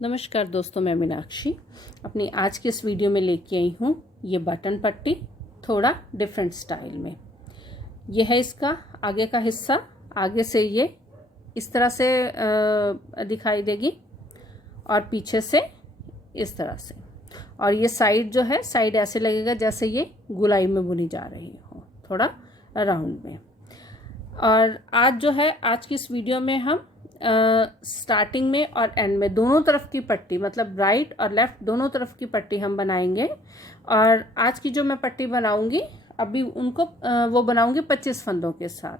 नमस्कार दोस्तों, मैं मीनाक्षी अपनी आज की इस वीडियो में लेके आई हूँ ये बटन पट्टी थोड़ा डिफरेंट स्टाइल में। ये है इसका आगे का हिस्सा। आगे से ये इस तरह से दिखाई देगी और पीछे से इस तरह से। और ये साइड जो है, साइड ऐसे लगेगा जैसे ये गुलाई में बुनी जा रही हो, थोड़ा राउंड में। और आज जो है, आज की इस वीडियो में हम स्टार्टिंग में और एंड में दोनों तरफ की पट्टी, मतलब राइट और लेफ्ट दोनों तरफ की पट्टी हम बनाएंगे। और आज की जो मैं पट्टी बनाऊंगी अभी उनको वो बनाऊंगी 25 फंदों के साथ।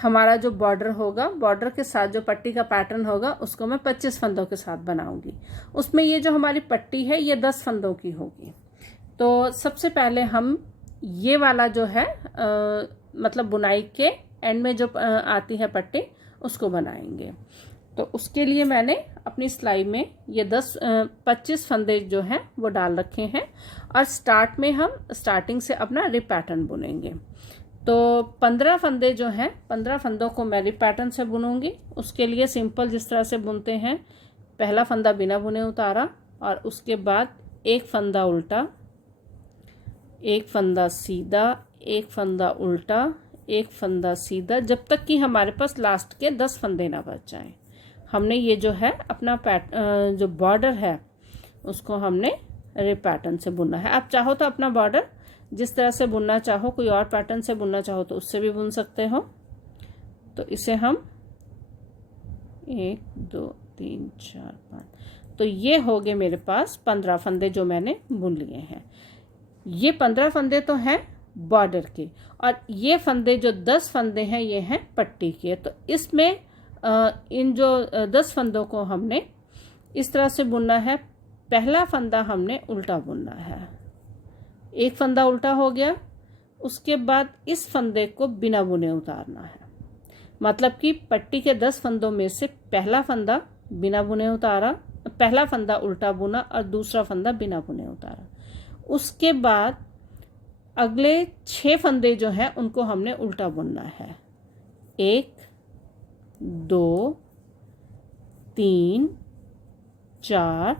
हमारा जो बॉर्डर होगा, बॉर्डर के साथ जो पट्टी का पैटर्न होगा उसको मैं 25 फंदों के साथ बनाऊंगी। उसमें ये जो हमारी पट्टी है ये 10 फंदों की होगी। तो सबसे पहले हम ये वाला जो है मतलब बुनाई के एंड में जो आती है पट्टी उसको बनाएंगे। तो उसके लिए मैंने अपनी सिलाई में ये 25 फंदे जो हैं वो डाल रखे हैं। और स्टार्ट में हम स्टार्टिंग से अपना रिप पैटर्न बुनेंगे। तो 15 फंदे जो हैं, 15 फंदों को मैं रिप पैटर्न से बुनूंगी। उसके लिए सिंपल जिस तरह से बुनते हैं, पहला फंदा बिना बुने उतारा और उसके बाद एक फंदा उल्टा, एक फंदा सीधा, एक फंदा उल्टा, एक फंदा सीधा, जब तक कि हमारे पास लास्ट के 10 फंदे ना बच जाएं। हमने ये जो है अपना जो बॉर्डर है उसको हमने रिप पैटर्न से बुनना है। आप चाहो तो अपना बॉर्डर जिस तरह से बुनना चाहो, कोई और पैटर्न से बुनना चाहो तो उससे भी बुन सकते हो। तो इसे हम 1 2 3 4 5, तो ये हो गए मेरे पास 15 फंदे जो मैंने बुन लिए हैं। ये 15 फंदे तो हैं बॉर्डर के, और ये फंदे जो 10 फंदे हैं ये हैं पट्टी के। तो इसमें इन जो 10 फंदों को हमने इस तरह से बुनना है। पहला फंदा हमने उल्टा बुनना है, एक फंदा उल्टा हो गया। उसके बाद इस फंदे को बिना बुने उतारना है। मतलब कि पट्टी के 10 फंदों में से पहला फंदा बिना बुने उतारा, पहला फंदा उल्टा बुना और दूसरा फंदा बिना बुने उतारा। उसके बाद अगले 6 फंदे जो हैं उनको हमने उल्टा बुनना है। 1 2 3 4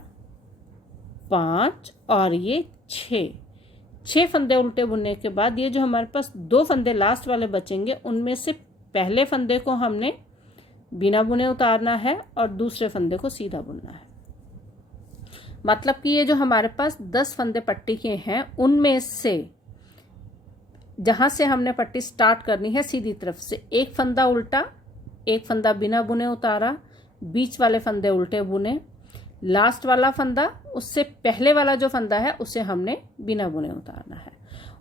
5 और ये 6 फंदे उल्टे बुनने के बाद ये जो हमारे पास 2 फंदे लास्ट वाले बचेंगे, उनमें से पहले फंदे को हमने बिना बुने उतारना है और दूसरे फंदे को सीधा बुनना है। मतलब कि ये जो हमारे पास 10 फंदे पट्टी के हैं उनमें से जहां से हमने पट्टी स्टार्ट करनी है सीधी तरफ से, एक फंदा उल्टा, एक फंदा बिना बुने उतारा, बीच वाले फंदे उल्टे बुने, लास्ट वाला फंदा, उससे पहले वाला जो फंदा है उसे हमने बिना बुने उतारना है।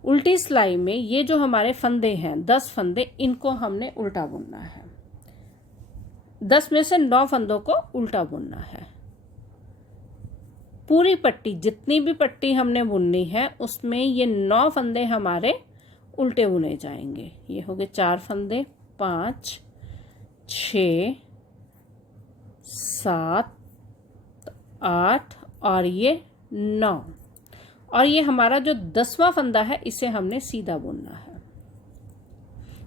उल्टी सिलाई में ये जो हमारे फंदे हैं 10 फंदे, इनको हमने उल्टा बुनना है। 10 में से 9 फंदों को उल्टा बुनना है। पूरी पट्टी, जितनी भी पट्टी हमने बुननी है उसमें ये 9 फंदे हमारे उल्टे बुने जाएंगे। ये हो गए 4 फंदे, 5 6 7 8 और ये 9। और ये हमारा जो 10वां फंदा है इसे हमने सीधा बुनना है।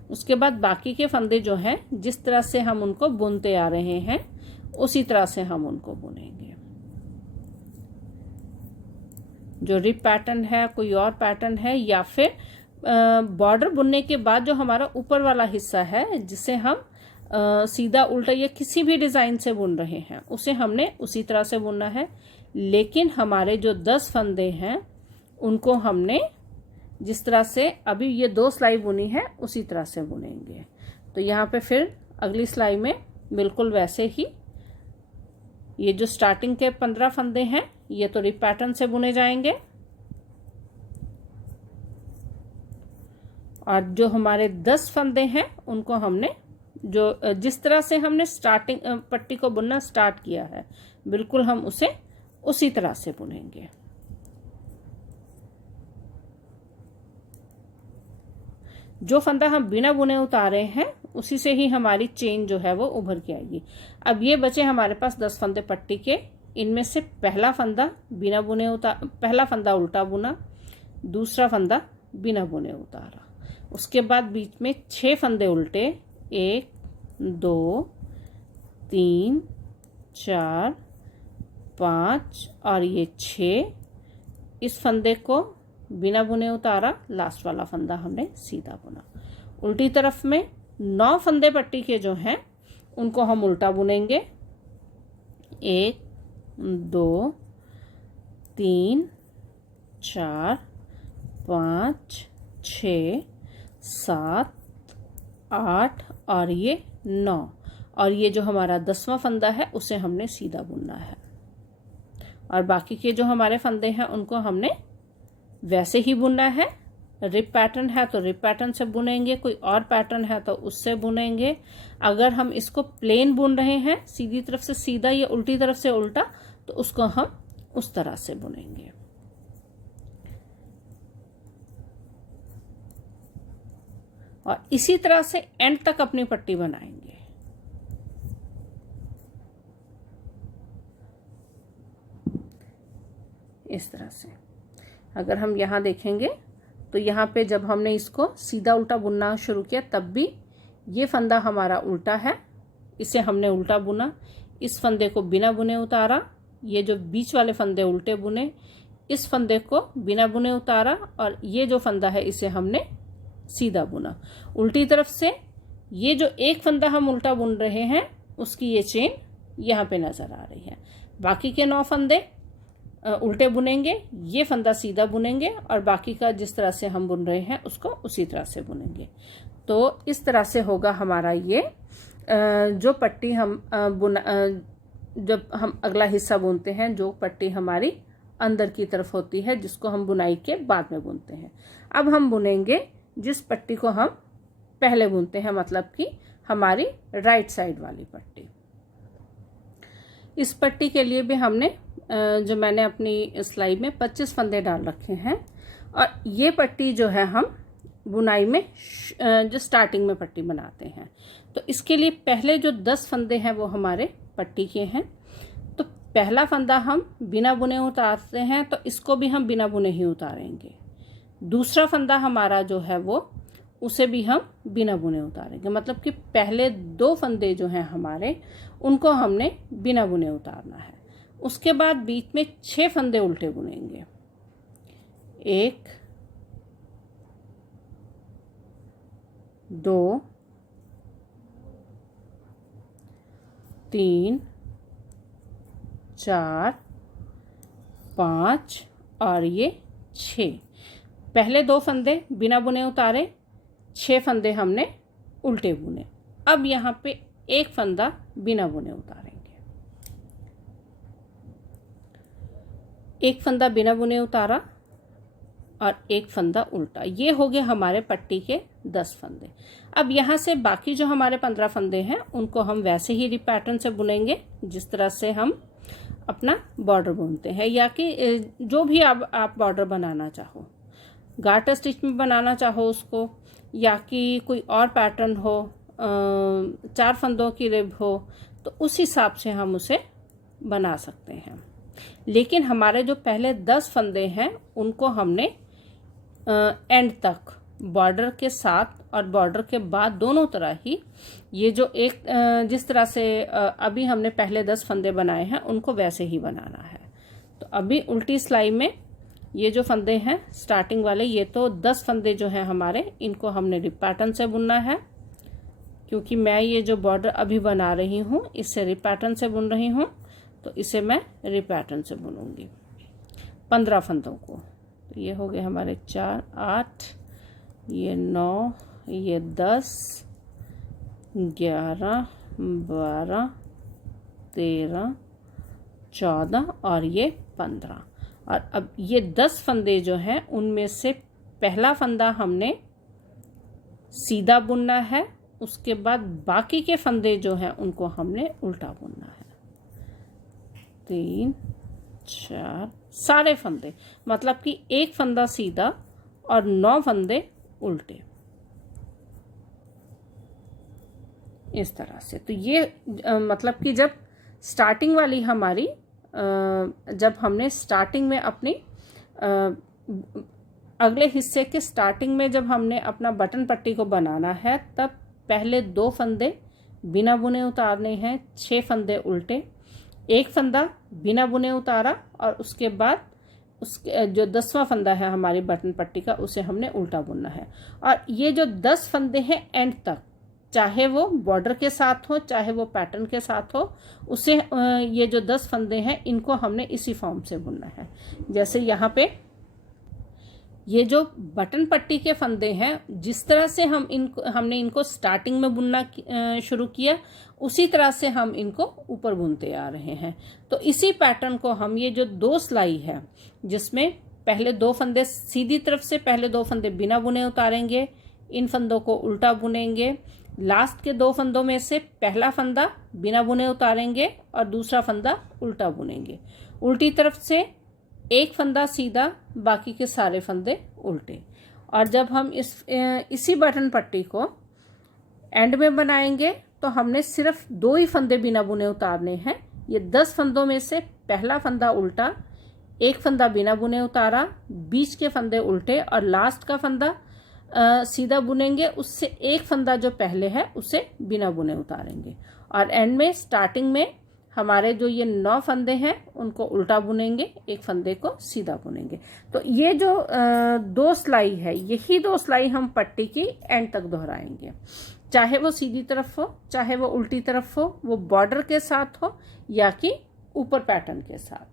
उसके बाद बाकी के फंदे जो हैं, जिस तरह से हम उनको बुनते आ रहे हैं उसी तरह से हम उनको बुनेंगे। जो रिप पैटर्न है, कोई और पैटर्न है, या फिर बॉर्डर बुनने के बाद जो हमारा ऊपर वाला हिस्सा है जिसे हम सीधा उल्टा या किसी भी डिज़ाइन से बुन रहे हैं, उसे हमने उसी तरह से बुनना है। लेकिन हमारे जो 10 फंदे हैं उनको हमने जिस तरह से अभी ये 2 सिलाई बुनी है उसी तरह से बुनेंगे। तो यहाँ पे फिर अगली सिलाई में बिल्कुल वैसे ही ये जो स्टार्टिंग के 15 फंदे हैं ये तो रिप पैटर्न से बुने जाएंगे। और जो हमारे 10 फंदे हैं उनको हमने जो जिस तरह से हमने स्टार्टिंग पट्टी को बुनना स्टार्ट किया है, बिल्कुल हम उसे उसी तरह से बुनेंगे। जो फंदा हम बिना बुने उतारे हैं उसी से ही हमारी चेन जो है वो उभर के आएगी। अब ये बचे हमारे पास 10 फंदे पट्टी के। इनमें से पहला फंदा बिना बुने पहला फंदा उल्टा बुना, दूसरा फंदा बिना बुने उतारा। उसके बाद बीच में 6 फंदे उल्टे, 1 2 3 4 5 और ये 6। इस फंदे को बिना बुने उतारा, लास्ट वाला फंदा हमने सीधा बुना। उल्टी तरफ में 9 फंदे पट्टी के जो हैं उनको हम उल्टा बुनेंगे। 1 2 3 4 5 6 7 8 और ये 9, और ये जो हमारा 10वां फंदा है उसे हमने सीधा बुनना है। और बाकी के जो हमारे फंदे हैं उनको हमने वैसे ही बुनना है। रिप पैटर्न है तो रिप पैटर्न से बुनेंगे, कोई और पैटर्न है तो उससे बुनेंगे। अगर हम इसको प्लेन बुन रहे हैं, सीधी तरफ से सीधा या उल्टी तरफ से उल्टा, तो उसको हम उस तरह से बुनेंगे। और इसी तरह से एंड तक अपनी पट्टी बनाएंगे। इस तरह से अगर हम यहाँ देखेंगे तो यहाँ पे जब हमने इसको सीधा उल्टा बुनना शुरू किया तब भी ये फंदा हमारा उल्टा है, इसे हमने उल्टा बुना। इस फंदे को बिना बुने उतारा, ये जो बीच वाले फंदे उल्टे बुने, इस फंदे को बिना बुने उतारा, और ये जो फंदा है इसे हमने सीधा बुना। उल्टी तरफ से ये जो एक फंदा हम उल्टा बुन रहे हैं उसकी ये चेन यहाँ पे नज़र आ रही है। बाकी के 9 फंदे उल्टे बुनेंगे, ये फंदा सीधा बुनेंगे, और बाकी का जिस तरह से हम बुन रहे हैं उसको उसी तरह से बुनेंगे। तो इस तरह से होगा हमारा ये जो पट्टी हम जब हम अगला हिस्सा बुनते हैं, जो पट्टी हमारी अंदर की तरफ होती है जिसको हम बुनाई के बाद में बुनते हैं। अब हम बुनेंगे जिस पट्टी को हम पहले बुनते हैं, मतलब कि हमारी राइट साइड वाली पट्टी। इस पट्टी के लिए भी हमने जो मैंने अपनी स्लाइड में 25 फंदे डाल रखे हैं, और ये पट्टी जो है हम बुनाई में जो स्टार्टिंग में पट्टी बनाते हैं, तो इसके लिए पहले जो 10 फंदे हैं वो हमारे पट्टी के हैं। तो पहला फंदा हम बिना बुने उतारते हैं, तो इसको भी हम बिना बुने ही उतारेंगे। दूसरा फंदा हमारा जो है वो उसे भी हम बिना बुने उतारेंगे, मतलब कि पहले 2 फंदे जो हैं हमारे उनको हमने बिना बुने उतारना है। उसके बाद बीच में 6 फंदे उल्टे बुनेंगे। 1 2 3 4 5 और ये 6। पहले 2 फंदे बिना बुने उतारे, 6 फंदे हमने उल्टे बुने। अब यहाँ पे 1 फंदा बिना बुने उतारेंगे। 1 फंदा बिना बुने उतारा और 1 फंदा उल्टा। ये हो गए हमारे पट्टी के 10 फंदे। अब यहाँ से बाकी जो हमारे 15 फंदे हैं उनको हम वैसे ही रिप पैटर्न से बुनेंगे जिस तरह से हम अपना बॉर्डर बुनते हैं, या कि जो भी आप बॉर्डर बनाना चाहो, गार्टर स्टिच में बनाना चाहो उसको, या कि कोई और पैटर्न हो, 4 फंदों की रिब हो, तो उस हिसाब से हम उसे बना सकते हैं। लेकिन हमारे जो पहले 10 फंदे हैं उनको हमने एंड तक बॉर्डर के साथ और बॉर्डर के बाद दोनों तरह ही, ये जो एक जिस तरह से अभी हमने पहले 10 फंदे बनाए हैं उनको वैसे ही बनाना है। तो अभी उल्टी सिलाई में ये जो फंदे हैं स्टार्टिंग वाले, ये तो 10 फंदे जो हैं हमारे, इनको हमने रिप पैटर्न से बुनना है, क्योंकि मैं ये जो बॉर्डर अभी बना रही हूँ इससे रिप पैटर्न से बुन रही हूँ, तो इसे मैं रिप पैटर्न से बुनूंगी 15 फंदों को। तो ये हो गए हमारे 4 8, ये 9, ये 10 11 12 13 14 और ये 15। और अब ये 10 फंदे जो हैं उनमें से पहला फंदा हमने सीधा बुनना है, उसके बाद बाकी के फंदे जो हैं उनको हमने उल्टा बुनना है। 3 4 सारे फंदे, मतलब कि 1 फंदा सीधा और 9 फंदे उल्टे, इस तरह से। तो ये मतलब कि जब स्टार्टिंग वाली हमारी जब हमने स्टार्टिंग में अपनी अगले हिस्से के स्टार्टिंग में जब हमने अपना बटन पट्टी को बनाना है, तब पहले 2 फंदे बिना बुने उतारने हैं, 6 फंदे उल्टे, एक फंदा बिना बुने उतारा और उसके बाद उसके जो 10वां फंदा है हमारी बटन पट्टी का उसे हमने उल्टा बुनना है। और ये जो 10 फंदे हैं एंड तक, चाहे वो बॉर्डर के साथ हो चाहे वो पैटर्न के साथ हो, उसे ये जो 10 फंदे हैं इनको हमने इसी फॉर्म से बुनना है। जैसे यहाँ पे ये जो बटन पट्टी के फंदे हैं, जिस तरह से हमने इनको स्टार्टिंग में बुनना शुरू किया, उसी तरह से हम इनको ऊपर बुनते आ रहे हैं। तो इसी पैटर्न को हम, ये जो 2 सिलाई है जिसमें पहले 2 फंदे सीधी तरफ से, पहले 2 फंदे बिना बुने उतारेंगे, इन फंदों को उल्टा बुनेंगे, लास्ट के 2 फंदों में से पहला फंदा बिना बुने उतारेंगे और दूसरा फंदा उल्टा बुनेंगे, उल्टी तरफ से एक फंदा सीधा, बाकी के सारे फंदे उल्टे। और जब हम इसी बटन पट्टी को एंड में बनाएंगे तो हमने सिर्फ 2 ही फंदे बिना बुने उतारने हैं। ये 10 फंदों में से पहला फंदा उल्टा, एक फंदा बिना बुने उतारा, बीच के फंदे उल्टे और लास्ट का फंदा सीधा बुनेंगे, उससे एक फंदा जो पहले है उसे बिना बुने उतारेंगे। और एंड में स्टार्टिंग में हमारे जो ये 9 फंदे हैं उनको उल्टा बुनेंगे, एक फंदे को सीधा बुनेंगे। तो ये जो 2 सिलाई है, यही 2 सिलाई हम पट्टी की एंड तक दोहराएंगे, चाहे वो सीधी तरफ हो चाहे वो उल्टी तरफ हो, वो बॉर्डर के साथ हो या कि ऊपर पैटर्न के साथ।